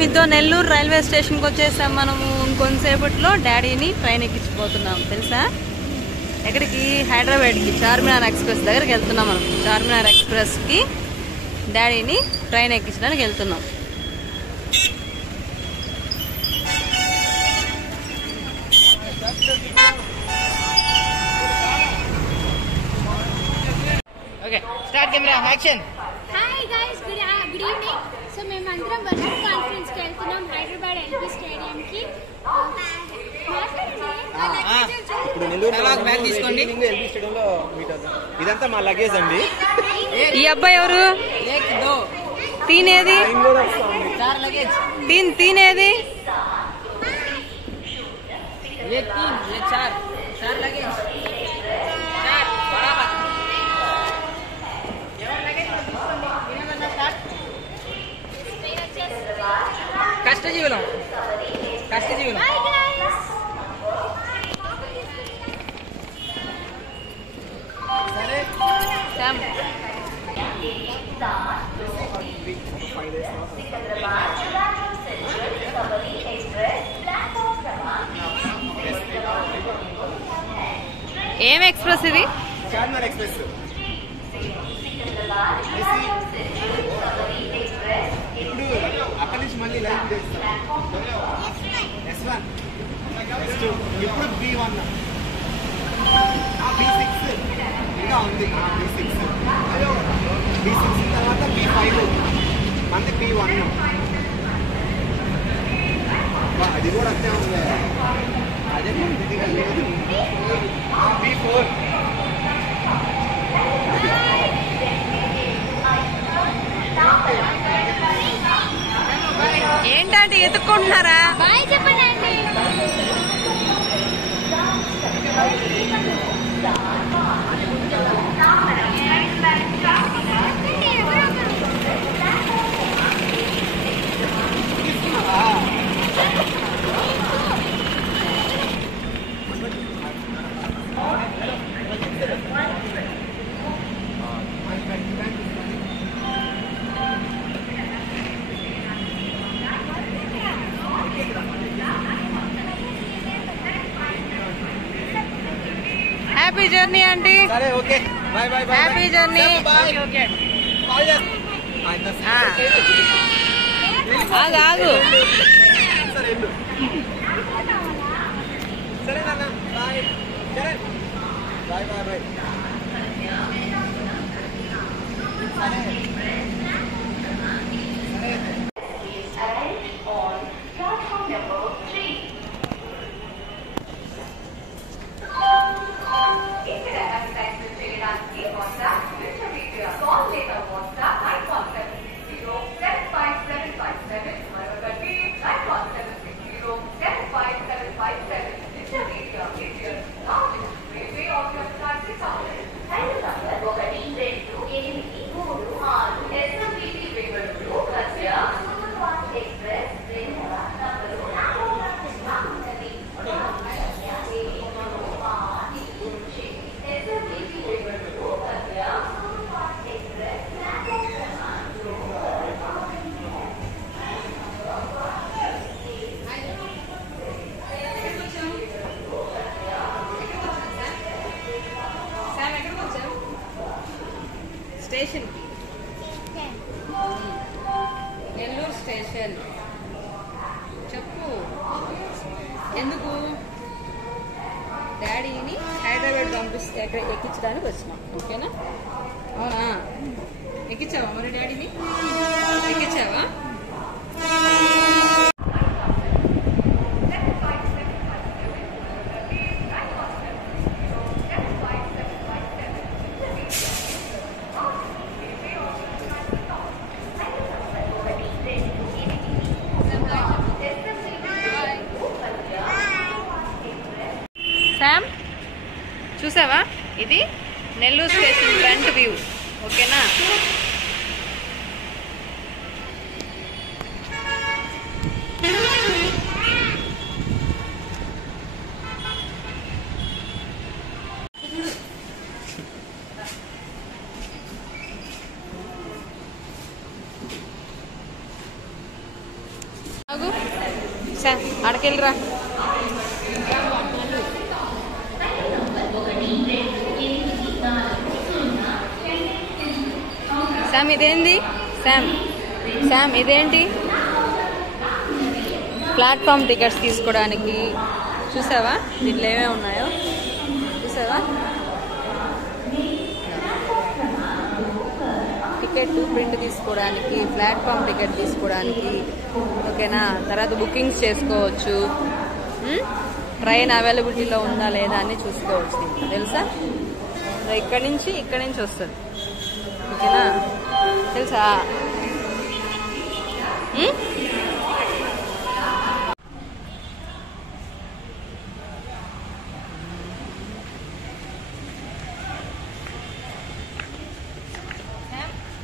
మీతో నెల్లూరు రైల్వే స్టేషన్కి వచ్చేసాం. మనము ఇంకొంతసేపట్లో డాడీని ట్రైన్ ఎక్కించిపోతున్నాం తెలుసా. ఎక్కడికి? హైదరాబాద్కి చార్మినార్ ఎక్స్ప్రెస్ దగ్గరికి వెళ్తున్నాం. మనం చార్మినార్ ఎక్స్ప్రెస్కి డాడీని ట్రైన్ ఎక్కించడానికి వెళ్తున్నాం. Okay start camera action. Hi guys, good evening. So మేమందరం వర్చువల్ కాన్ఫరెన్స్ కి వెళ్తున్నాం హైదరాబాద్ ఎల్బీ స్టేడియం కి. ఇప్పుడు నెల్లూరు ఎల్బీ స్టేడియం లో మీట్ అవుతాం. ఇదంతా మా లగేజ్ అండి. ఈ అబ్బాయి ఎవరు? తీనేది తీనేది కష్టజీవులం. ఏం ఎక్స్ప్రెస్ ఇది? చార్మినార్ ఎక్స్ప్రెస్. ఇప్పుడు అక్కడి నుంచి మళ్ళీ లైన్ S1 ఇప్పుడు B1 B6 ఇంకా ఉంది. B6 తర్వాత B5 మనది B1. అది కూడా అంతే ఉంది. అదే లేదు. B4 ఏంటంటే ఎత్తుకుంటున్నారా? బాయ్ చెప్పండి. Happy journey aunty. సరే okay bye bye bye. Happy journey. Okay call చేస్తా. ఆగు సరే వెళ్ళు. సరే నాన్న బాయ్. సరే bye bye bye. Station Nellore station. చెప్పు ఎందుకు? డాడీని హైదరాబాద్ పంపిస్తే ఎక్కించడానికి వచ్చినాం. ఓకేనా? అవునా? ఎక్కించావా మరి డాడీని? ఎక్కించావా? శామ్ చూసావా? ఇది నెల్లూరు స్టేషన్ ఫ్రంట్ వ్యూ. ఓకేనా? అడకెళ్ళరా. శామ్ ఇదేంది? శామ్ ఇదేంటి? ప్లాట్ఫామ్ టికెట్స్ తీసుకోవడానికి. చూసావా దీంట్లో ఏమేమి ఉన్నాయో? చూసావా? టికెట్ ప్రింట్ తీసుకోవడానికి, ప్లాట్ఫామ్ టికెట్ తీసుకోవడానికి, ఓకేనా. తర్వాత బుకింగ్స్ చేసుకోవచ్చు, ట్రైన్ అవైలబిలిటీలో ఉందా లేదా అని చూసుకోవచ్చు. తెలుసా? ఇక్కడి నుంచి వస్తుంది, ఓకేనా. తెలుసా?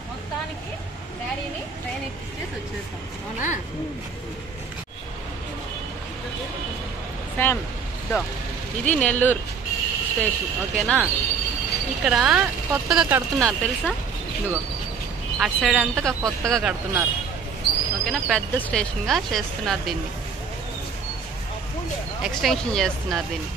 మొత్తానికి డాడీని ట్రైన్ ఎక్కిచ్చేసి వచ్చేసాం, అవునా. శామ్ ఇది నెల్లూరు స్టేషన్, ఓకేనా. ఇక్కడ కొత్తగా కడుతున్నారు తెలుసా. ఇదిగో అటు సైడ్ అంతా కొత్తగా కడుతున్నారు, ఓకేనా. పెద్ద స్టేషన్గా చేస్తున్నారు దీన్ని, ఎక్స్టెన్షన్ చేస్తున్నారు దీన్ని.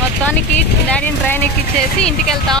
మొత్తానికి డాడీని ట్రైన్ ఎక్కిచ్చేసి ఇంటికి వెళ్తాం.